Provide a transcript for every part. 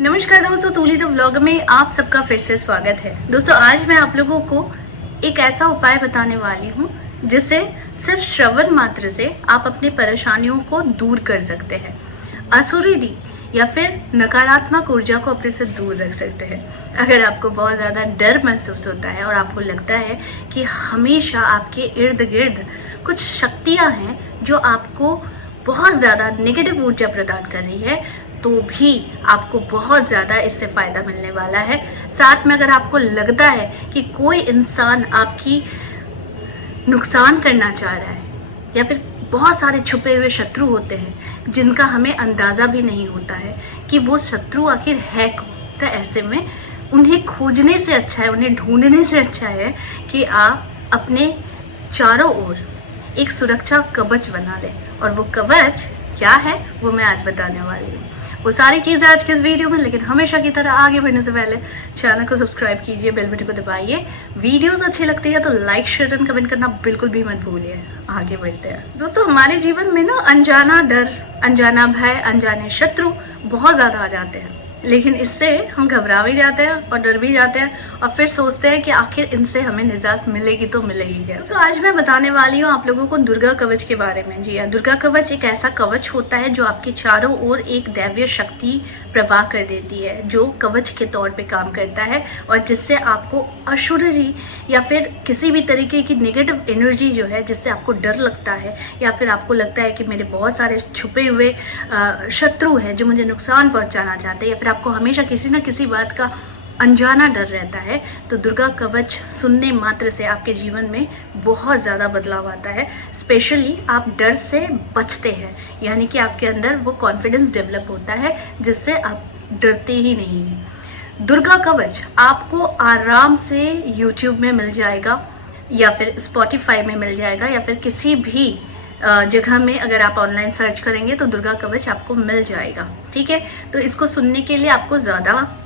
नमस्कार दोस्तों, तूली the vlog में आप सबका फिर से स्वागत है। दोस्तों आज मैं आप लोगों को एक ऐसा उपाय बताने वाली हूँ जिससे सिर्फ श्रवण मात्र से आप अपनी परेशानियों को दूर कर सकते हैं, असुरी या फिर नकारात्मक ऊर्जा को अपने से दूर रख सकते हैं। अगर आपको बहुत ज़्यादा डर महसूस होता है और आपको लगता है कि हमेशा आपके इर्द गिर्द कुछ शक्तियाँ हैं जो आपको बहुत ज़्यादा नेगेटिव ऊर्जा प्रदान कर रही है, तो भी आपको बहुत ज़्यादा इससे फ़ायदा मिलने वाला है। साथ में अगर आपको लगता है कि कोई इंसान आपकी नुकसान करना चाह रहा है या फिर बहुत सारे छुपे हुए शत्रु होते हैं जिनका हमें अंदाज़ा भी नहीं होता है कि वो शत्रु आखिर है कौन, तो ऐसे में उन्हें खोजने से अच्छा है, उन्हें ढूंढने से अच्छा है कि आप अपने चारों ओर एक सुरक्षा कवच बना लें। और वो कवच क्या है वो मैं आज बताने वाली हूँ। वो सारी चीज़ें आज के इस वीडियो में, लेकिन हमेशा की तरह आगे बढ़ने से पहले चैनल को सब्सक्राइब कीजिए, बेल बटन को दबाइए। वीडियोस अच्छी लगती है तो लाइक शेयर एंड कमेंट करना बिल्कुल भी मत भूलिए। आगे बढ़ते हैं दोस्तों। हमारे जीवन में ना अनजाना डर, अनजाना भय, अनजाने शत्रु बहुत ज़्यादा आ जाते हैं, लेकिन इससे हम घबरा भी जाते हैं और डर भी जाते हैं और फिर सोचते हैं कि आखिर इनसे हमें निजात मिलेगी तो मिलेगी क्या। तो आज मैं बताने वाली हूँ आप लोगों को दुर्गा कवच के बारे में। जी हाँ, दुर्गा कवच एक ऐसा कवच होता है जो आपके चारों ओर एक दैवीय शक्ति प्रवाह कर देती है, जो कवच के तौर पे काम करता है और जिससे आपको असुरी या फिर किसी भी तरीके की नेगेटिव एनर्जी जो है, जिससे आपको डर लगता है या फिर आपको लगता है कि मेरे बहुत सारे छुपे हुए शत्रु हैं जो मुझे नुकसान पहुंचाना चाहते हैं, या फिर आपको हमेशा किसी न किसी बात का अनजाना डर रहता है, तो दुर्गा कवच सुनने मात्र से आपके जीवन में बहुत ज़्यादा बदलाव आता है। स्पेशली आप डर से बचते हैं, यानी कि आपके अंदर वो कॉन्फिडेंस डेवलप होता है जिससे आप डरते ही नहीं हैं। दुर्गा कवच आपको आराम से यूट्यूब में मिल जाएगा या फिर स्पॉटिफाई में मिल जाएगा या फिर किसी भी जगह में अगर आप ऑनलाइन सर्च करेंगे तो दुर्गा कवच आपको मिल जाएगा। ठीक है, तो इसको सुनने के लिए आपको ज़्यादा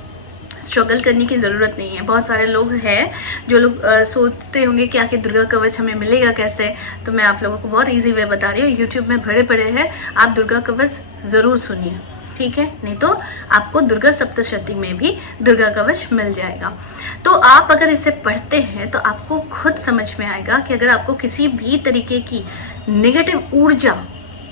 स्ट्रगल करने की ज़रूरत नहीं है। बहुत सारे लोग हैं जो लोग सोचते होंगे कि आखिर दुर्गा कवच हमें मिलेगा कैसे, तो मैं आप लोगों को बहुत इजी वे बता रही हूँ। यूट्यूब में भरे पड़े हैं, आप दुर्गा कवच ज़रूर सुनिए, ठीक है। नहीं तो आपको दुर्गा सप्तशती में भी दुर्गा कवच मिल जाएगा। तो आप अगर इसे पढ़ते हैं तो आपको खुद समझ में आएगा कि अगर आपको किसी भी तरीके की नेगेटिव ऊर्जा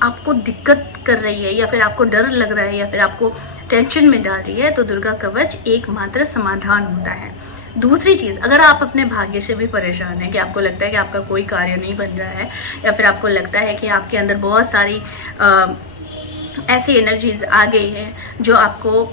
आपको दिक्कत कर रही है या फिर आपको डर लग रहा है या फिर आपको टेंशन में डाल रही है, तो दुर्गा कवच एकमात्र समाधान होता है। दूसरी चीज़, अगर आप अपने भाग्य से भी परेशान हैं कि आपको लगता है कि आपका कोई कार्य नहीं बन रहा है या फिर आपको लगता है कि आपके अंदर बहुत सारी ऐसी एनर्जीज आ गई हैं जो आपको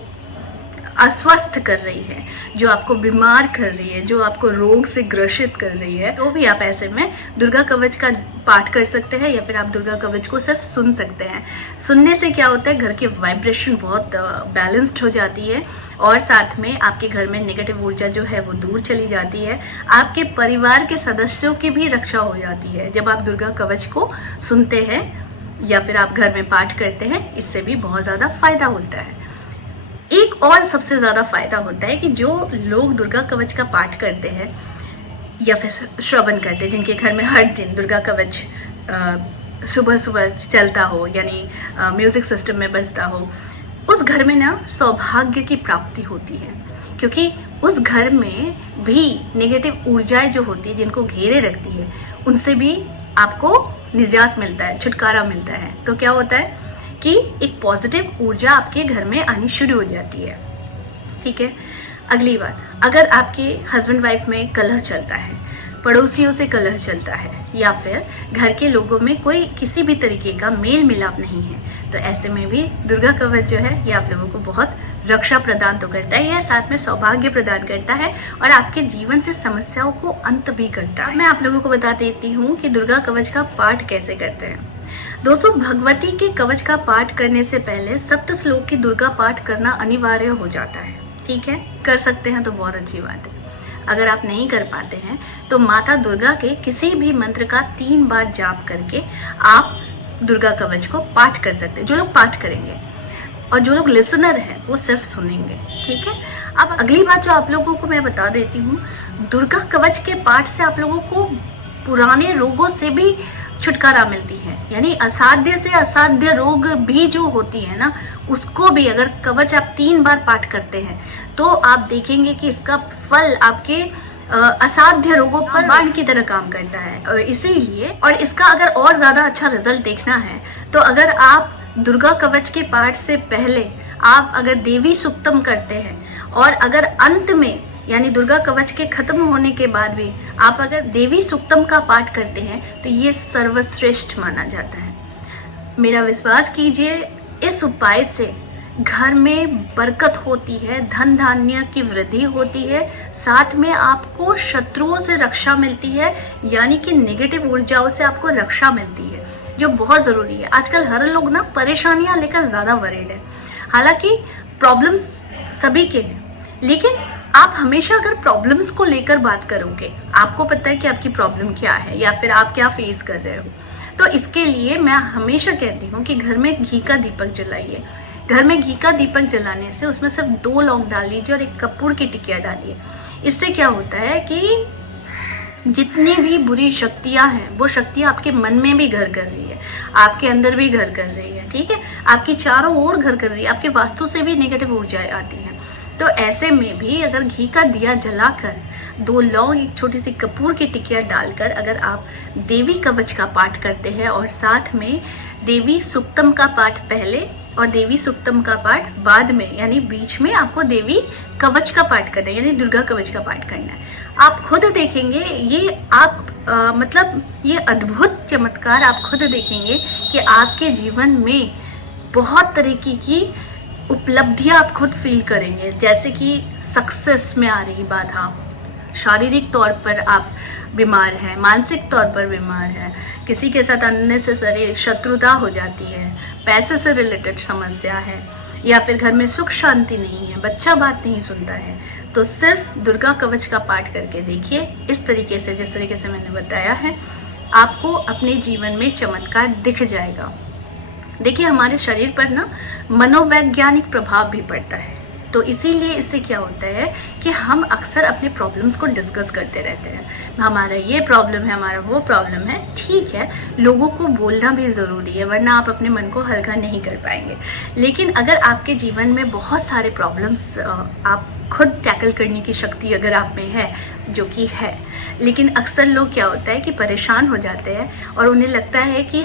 अस्वस्थ कर रही है, जो आपको बीमार कर रही है, जो आपको रोग से ग्रसित कर रही है, तो भी आप ऐसे में दुर्गा कवच का पाठ कर सकते हैं या फिर आप दुर्गा कवच को सिर्फ सुन सकते हैं। सुनने से क्या होता है, घर की वाइब्रेशन बहुत बैलेंस्ड हो जाती है और साथ में आपके घर में नेगेटिव ऊर्जा जो है वो दूर चली जाती है। आपके परिवार के सदस्यों की भी रक्षा हो जाती है जब आप दुर्गा कवच को सुनते हैं या फिर आप घर में पाठ करते हैं। इससे भी बहुत ज़्यादा फायदा होता है। एक और सबसे ज़्यादा फायदा होता है कि जो लोग दुर्गा कवच का पाठ करते हैं या फिर श्रवण करते हैं, जिनके घर में हर दिन दुर्गा कवच सुबह सुबह चलता हो, यानी म्यूज़िक सिस्टम में बजता हो, उस घर में ना सौभाग्य की प्राप्ति होती है, क्योंकि उस घर में भी नेगेटिव ऊर्जाएं जो होती है, जिनको घेरे रखती है, उनसे भी आपको निजात मिलता है, छुटकारा मिलता है। तो क्या होता है कि एक पॉजिटिव ऊर्जा आपके घर में आनी शुरू हो जाती है। ठीक है, अगली बात, अगर आपके हस्बैंड वाइफ में कलह चलता है, पड़ोसियों से कलह चलता है या फिर घर के लोगों में कोई किसी भी तरीके का मेल मिलाप नहीं है, तो ऐसे में भी दुर्गा कवच जो है ये आप लोगों को बहुत रक्षा प्रदान तो करता है, यह साथ में सौभाग्य प्रदान करता है और आपके जीवन से समस्याओं को अंत भी करता है। मैं आप लोगों को बता देती हूँ कि दुर्गा कवच का पाठ कैसे करते हैं। दोस्तों, भगवती के कवच का पाठ करने से पहले सप्त श्लोक की दुर्गा पाठ करना अनिवार्य हो जाता है। ठीक है, कर सकते हैं तो बहुत अच्छी बात है। अगर आप नहीं कर पाते हैं तो माता दुर्गा के किसी भी मंत्र का 3 बार जाप करके आप दुर्गा कवच को पाठ कर सकते हैं। जो लोग पाठ करेंगे और जो लोग लिसनर हैं वो सिर्फ सुनेंगे। ठीक है, अब अगली बात जो आप लोगों को मैं बता देती हूँ, दुर्गा कवच के पाठ से आप लोगों को पुराने रोगों से भी छुटकारा मिलती है। यानी असाध्य से असाध्य रोग भी जो होती है ना, उसको भी अगर कवच आप 3 बार पाठ करते हैं तो आप देखेंगे कि इसका फल आपके असाध्य रोगों पर बाण की तरह काम करता है। इसीलिए, और इसका अगर और ज्यादा अच्छा रिजल्ट देखना है तो अगर आप दुर्गा कवच के पाठ से पहले आप अगर देवी सुक्तम करते हैं और अगर अंत में यानी दुर्गा कवच के खत्म होने के बाद भी आप अगर देवी सुक्तम का पाठ करते हैं तो ये सर्वश्रेष्ठ माना जाता है। मेरा विश्वास कीजिए, इस उपाय से घर में बरकत होती है, धन धान्य की वृद्धि होती है, साथ में आपको शत्रुओं से रक्षा मिलती है, यानी कि नेगेटिव ऊर्जाओं से आपको रक्षा मिलती है, जो बहुत ज़रूरी है। आजकल हर लोग ना परेशानियां लेकर ज़्यादा वरीड है। हालांकि प्रॉब्लम्स सभी के हैं, लेकिन आप हमेशा अगर प्रॉब्लम्स को लेकर बात करोगे, आपको पता है कि आपकी प्रॉब्लम क्या है या फिर आप क्या फेस कर रहे हो, तो इसके लिए मैं हमेशा कहती हूँ कि घर में घी का दीपक जलाइए। घर में घी का दीपक जलाने से उसमें सिर्फ 2 लौंग डाल लीजिए और 1 कपूर की टिकिया डालिए। इससे क्या होता है कि जितनी भी बुरी शक्तियां हैं वो शक्तियां आपके मन में भी घर कर रही है, आपके अंदर भी घर कर रही है, ठीक है, आपकी चारों ओर घर कर रही है, आपके वास्तु से भी नेगेटिव ऊर्जाएं आती हैं। तो ऐसे में भी अगर घी का दिया जलाकर 2 लौंग, 1 छोटी सी कपूर की टिकिया डालकर अगर आप देवी कवच का पाठ करते हैं और साथ में देवी सुक्तम का पाठ पहले और देवी सुक्तम का पाठ बाद में, यानी बीच में आपको देवी कवच का पाठ करना है, यानी दुर्गा कवच का पाठ करना है, आप खुद देखेंगे ये आप मतलब ये अद्भुत चमत्कार आप खुद देखेंगे कि आपके जीवन में बहुत तरीके की उपलब्धियां आप खुद फील करेंगे। जैसे कि सक्सेस में आ रही बाधा, शारीरिक तौर पर आप बीमार हैं, मानसिक तौर पर बीमार हैं, किसी के साथ अननेसेसरी शत्रुता हो जाती है, पैसे से रिलेटेड समस्या है, या फिर घर में सुख शांति नहीं है, बच्चा बात नहीं सुनता है, तो सिर्फ दुर्गा कवच का पाठ करके देखिए। इस तरीके से, जिस तरीके से मैंने बताया है, आपको अपने जीवन में चमत्कार दिख जाएगा। देखिए, हमारे शरीर पर ना मनोवैज्ञानिक प्रभाव भी पड़ता है, तो इसीलिए इससे क्या होता है कि हम अक्सर अपने प्रॉब्लम्स को डिस्कस करते रहते हैं। हमारा ये प्रॉब्लम है, हमारा वो प्रॉब्लम है, ठीक है, लोगों को बोलना भी ज़रूरी है, वरना आप अपने मन को हल्का नहीं कर पाएंगे। लेकिन अगर आपके जीवन में बहुत सारे प्रॉब्लम्स आप खुद टैकल करने की शक्ति अगर आप में है, जो कि है, लेकिन अक्सर लोग क्या होता है कि परेशान हो जाते हैं और उन्हें लगता है कि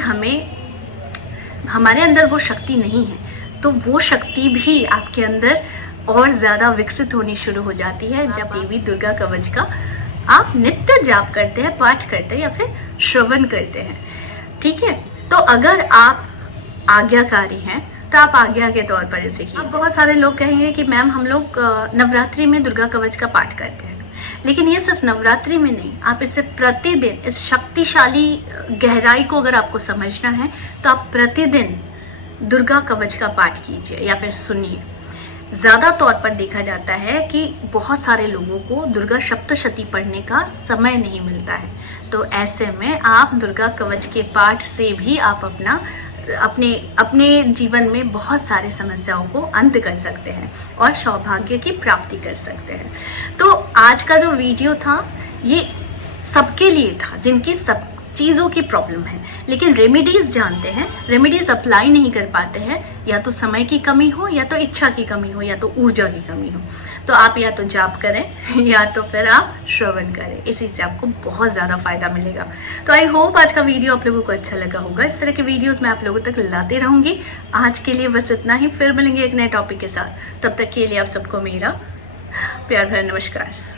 हमारे अंदर वो शक्ति नहीं है, तो वो शक्ति भी आपके अंदर और ज़्यादा विकसित होनी शुरू हो जाती है जब देवी दुर्गा कवच का आप नित्य जाप करते हैं, पाठ करते हैं या फिर श्रवण करते हैं, ठीक है। तो अगर आप आज्ञाकारी हैं तो आप आज्ञा के तौर पर इसे कीजिए। अब बहुत सारे लोग कहेंगे कि मैम हम लोग नवरात्रि में दुर्गा कवच का पाठ करते हैं, लेकिन ये सिर्फ नवरात्रि में नहीं, आप इसे प्रतिदिन, इस शक्तिशाली गहराई को अगर आपको समझना है तो आप प्रतिदिन दुर्गा कवच का पाठ कीजिए या फिर सुनिए। ज़्यादा तौर पर देखा जाता है कि बहुत सारे लोगों को दुर्गा सप्तशती पढ़ने का समय नहीं मिलता है, तो ऐसे में आप दुर्गा कवच के पाठ से भी आप अपने जीवन में बहुत सारे समस्याओं को अंत कर सकते हैं और सौभाग्य की प्राप्ति कर सकते हैं। तो आज का जो वीडियो था ये सबके लिए था जिनकी सब चीज़ों की प्रॉब्लम है, लेकिन रेमेडीज जानते हैं, रेमेडीज अप्लाई नहीं कर पाते हैं, या तो समय की कमी हो, या तो इच्छा की कमी हो, या तो ऊर्जा की कमी हो। तो आप या तो जाप करें या तो फिर आप श्रवण करें, इसी से आपको बहुत ज़्यादा फायदा मिलेगा। तो आई होप आज का वीडियो आप लोगों को अच्छा लगा होगा। इस तरह के वीडियोज़ मैं आप लोगों तक लाते रहूँगी। आज के लिए बस इतना ही, फिर मिलेंगे एक नए टॉपिक के साथ। तब तक के लिए आप सबको मेरा प्यार भरा नमस्कार।